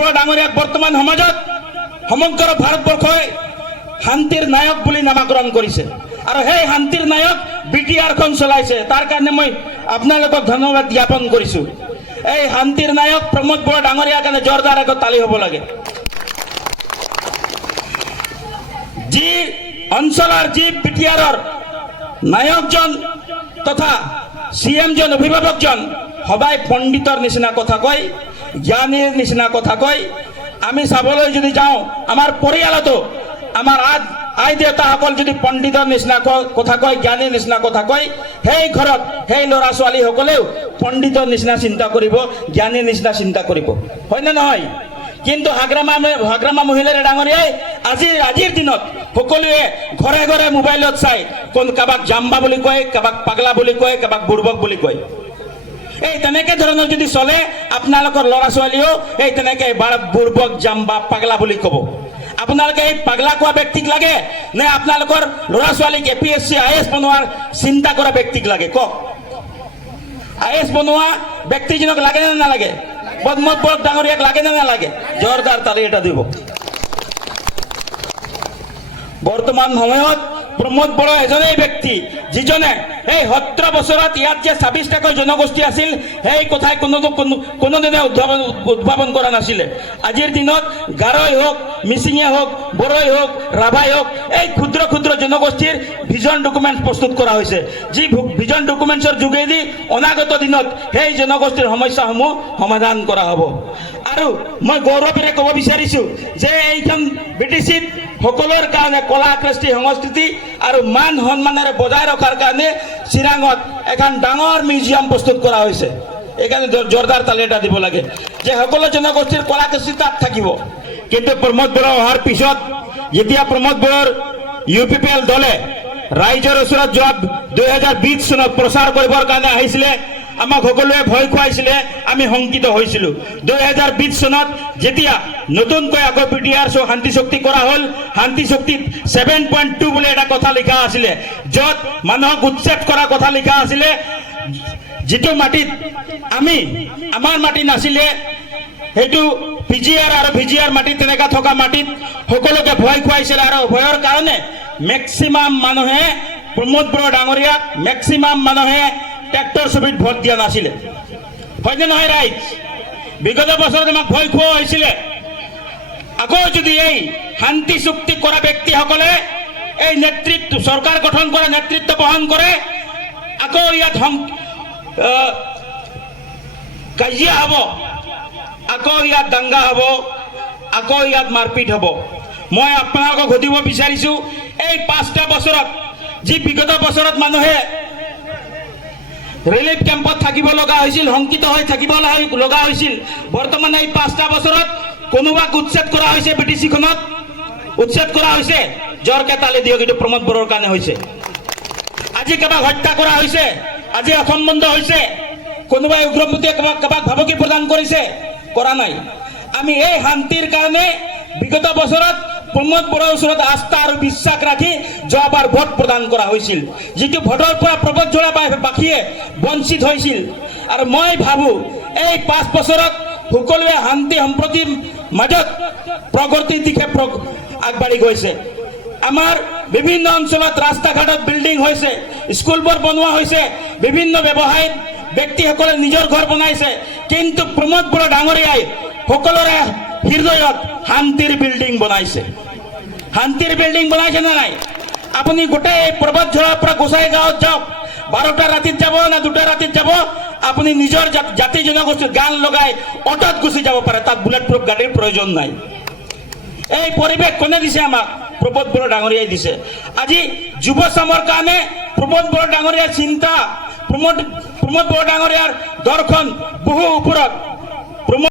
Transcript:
বড়ো ডাঙৰীয়াক বৰ্তমান সমাজত সমগ্ৰ ভাৰতবৰ্ষই শান্তিৰ নায়ক বুলি নামাকৰণ কৰিছে আৰু সেই শান্তিৰ নায়ক বিটিআৰখন চলাইছে। তাৰ কাৰণে মই আপোনালোকক ধন্যবাদ জ্ঞাপন কৰিছোঁ। এই শান্তিৰ নায়ক প্ৰমোদ বড়ো ডাঙৰীয়াৰ কাৰণে জোৰদাৰ এক তালি হ'ব লাগে। যি অঞ্চলৰ যি বিটিআৰৰ নায়কজন তথা CM-জন অভিভাৱকজন সদায় পণ্ডিতৰ নিচিনা কথা কয়, জ্ঞানীৰ নিচিনা কথা কয়। আমি চাবলৈ যদি যাওঁ আমাৰ পৰিয়ালতো আমাৰ আই দেউতাসকল যদি পণ্ডিতৰ নিচিনা কথা কয়, জ্ঞানীৰ নিচিনা কথা কয়, সেই ঘৰত সেই ল'ৰা ছোৱালীসকলেও পণ্ডিতৰ নিচিনা চিন্তা কৰিব, জ্ঞানীৰ নিচিনা চিন্তা কৰিব, হয়নে নহয়? কিন্তু হাগ্ৰামা মহিলাৰে ডাঙৰীয়াই আজিৰ দিনত সকলোৱে ঘৰে ঘৰে মোবাইলত চাই কাৰোবাক জাম্বা বুলি কয়, কাৰোবাক পাগলা বুলি কয়, কাৰোবাক বুৰ্বক বুলি কয়। এই তেনেকে ধৰণৰ যদি চলে আপোনালোকৰ ল'ৰা ছোৱালীও এই তেনেকে বুৰ্বক জাম্বা পাগলা বুলি ক'ব। আপোনালোকে এই পাগলা কোৱা ব্যক্তিক লাগে নে আপোনালোকৰ ল'ৰা ছোৱালীক APSC IAS বনোৱাৰ চিন্তা কৰা ব্যক্তিক লাগে? কওক, IAS বনোৱা ব্যক্তিজনক লাগে নে নালাগে? প্ৰমোদ বড়ো ডাঙৰীয়াক লাগে নে নালাগে? জোৰদাৰ তালি এটা দিব। বৰ্তমান সময়ত প্ৰমোদ বড়ো এজনেই ব্যক্তি যিজনে এই 17 বছৰত ইয়াত যে 26টাকৈ জনগোষ্ঠী আছিল সেই কথাই কোনোদিনে উদ্ভাৱন কৰা নাছিলে। আজিৰ দিনত গাৰোই হওক, মিচিঙে হওক, বড়োই হওক, ৰাভাই হওক, এই ক্ষুদ্ৰ ক্ষুদ্ৰ জনগোষ্ঠীৰ ভিজন ডকুমেণ্ট প্ৰস্তুত কৰা হৈছে। যি ভিজন ডকুমেণ্টছৰ যোগেদি অনাগত দিনত সেই জনগোষ্ঠীৰ সমস্যাসমূহ সমাধান কৰা হ'ব। আৰু মই গৌৰৱেৰে ক'ব বিচাৰিছোঁ যে এইখন BTCত সকলোৰ কাৰণে কলা কৃষ্টি সংস্কৃতি আৰু মান সন্মানেৰে বজাই ৰখাৰ কাৰণে চিৰাঙত এখন ডাঙৰ মিউজিয়াম প্ৰস্তুত কৰা হৈছে। এইকাৰণে জোৰদাৰ তালি এটা দিব লাগে যে সকলো জনগোষ্ঠীৰ কলা কৃষ্টি তাত থাকিব। কিন্তু প্ৰমোদ বড়ো অহাৰ পিছত যেতিয়া প্ৰমোদ বড়োৰ UPPL দলে ৰাইজৰ ওচৰত যোৱা 2020 চনত প্ৰচাৰ কৰিবৰ কাৰণে আহিছিলে, আমাক সকলোৱে ভয় খুৱাইছিলে, আমি শংকিত হৈছিলোঁ। 2020 চনত যেতিয়া নতুনকৈ আকৌ BTR শান্তি চুক্তি কৰা হ'ল, শান্তি চুক্তিত 7.2 বুলি এটা কথা লিখা আছিলে, য'ত মানুহক উচ্ছেদ কৰা কথা লিখা আছিলে। যিটো মাটিত আমাৰ মাটি নাছিলে, সেইটো PGR আৰু VGR মাটিত তেনেকুৱা থকা মাটিত সকলোকে ভয় খুৱাইছিলে। আৰু ভয়ৰ কাৰণে মেক্সিমাম মানুহে প্ৰমোদ বড়ো ডাঙৰীয়াক মেক্সিমাম মানুহে ট্ৰেক্টৰ ছবিত ভোট দিয়া নাছিলে, হয়নে নহয় ৰাইজ? বিগত বছৰত আমাক ভয় খুওৱা হৈছিলে। আকৌ যদি এই শান্তি চুক্তি কৰা ব্যক্তিসকলে এই নেতৃত্ব চৰকাৰ গঠন কৰা নেতৃত্ব বহন কৰে, আকৌ ইয়াত কাজিয়া হ'ব, আকৌ ইয়াত দাংগা হ'ব, আকৌ ইয়াত মাৰপিট হ'ব। মই আপোনালোকক সুধিব বিচাৰিছোঁ, এই 5টা বছৰত যি বিগত বছৰত মানুহে ৰিলিফ কেম্পত থাকিব লগা হৈছিল, শংকিত হৈ থাকিব লগা হৈছিল, বৰ্তমান এই 5টা বছৰত কোনোবাক উচ্ছেদ কৰা হৈছে? BTCখনত উচ্ছেদ কৰা হৈছে? জোৰকে তালি দিয়ক, এইটো প্ৰমোদ বড়োৰ কাৰণে হৈছে। আজি কাৰোবাক হত্যা কৰা হৈছে, আজি অসম বন্ধ হৈছে, কোনোবাই উগ্ৰপন্থীয়ে কাৰোবাক ভাবুকি প্ৰদান কৰিছে? কৰা নাই। আমি এই শান্তিৰ কাৰণে বিগত বছৰত প্ৰমোদ বড়োৰ ওচৰত আস্থা আৰু বিশ্বাস ৰাখি যোৱাবাৰ ভোট প্ৰদান কৰা হৈছিল, যিটো ভোটৰ পৰা প্ৰবজ্জলা বাসীয়ে বঞ্চিত হৈছিল। আৰু মই ভাবোঁ এই 5 বছৰত সকলোৱে শান্তি সম্প্ৰীতিৰ মাজত প্ৰগতিৰ দিশে আগবাঢ়ি গৈছে। আমাৰ বিভিন্ন অঞ্চলত ৰাস্তা ঘাটত বিল্ডিং হৈছে, স্কুলবোৰ বনোৱা হৈছে, বিভিন্ন ব্যৱসায়িক ব্যক্তিসকলে নিজৰ ঘৰ বনাইছে। কিন্তু প্ৰমোদ বড়ো ডাঙৰীয়াই সকলোৰে হৃদয়ত শান্তিৰ বিল্ডিং বনাইছে। শান্তিৰ বিল্ডিং বনাইছে নে নাই? আপুনি গোটেই পৰ্বতঝৰাৰ পৰা গোসাইগাঁৱত যাওক, 12টা ৰাতিত যাব না 2টা ৰাতিত যাব, আপুনি নিজৰ জাতি জনগোষ্ঠীৰ গান লগাই অটত গুচি যাব পাৰে, তাত বুলেট প্ৰুফ গাড়ীৰ প্ৰয়োজন নাই। এই পৰিৱেশ কোনে দিছে আমাক? প্ৰমোদ বড়ো ডাঙৰীয়াই দিছে। আজি যুৱ চামৰ কাৰণে প্ৰমোদ বড়ো ডাঙৰীয়াৰ চিন্তা, প্ৰমোদ বড়ো ডাঙৰীয়াৰ দৰ্শন বহু ওপৰত।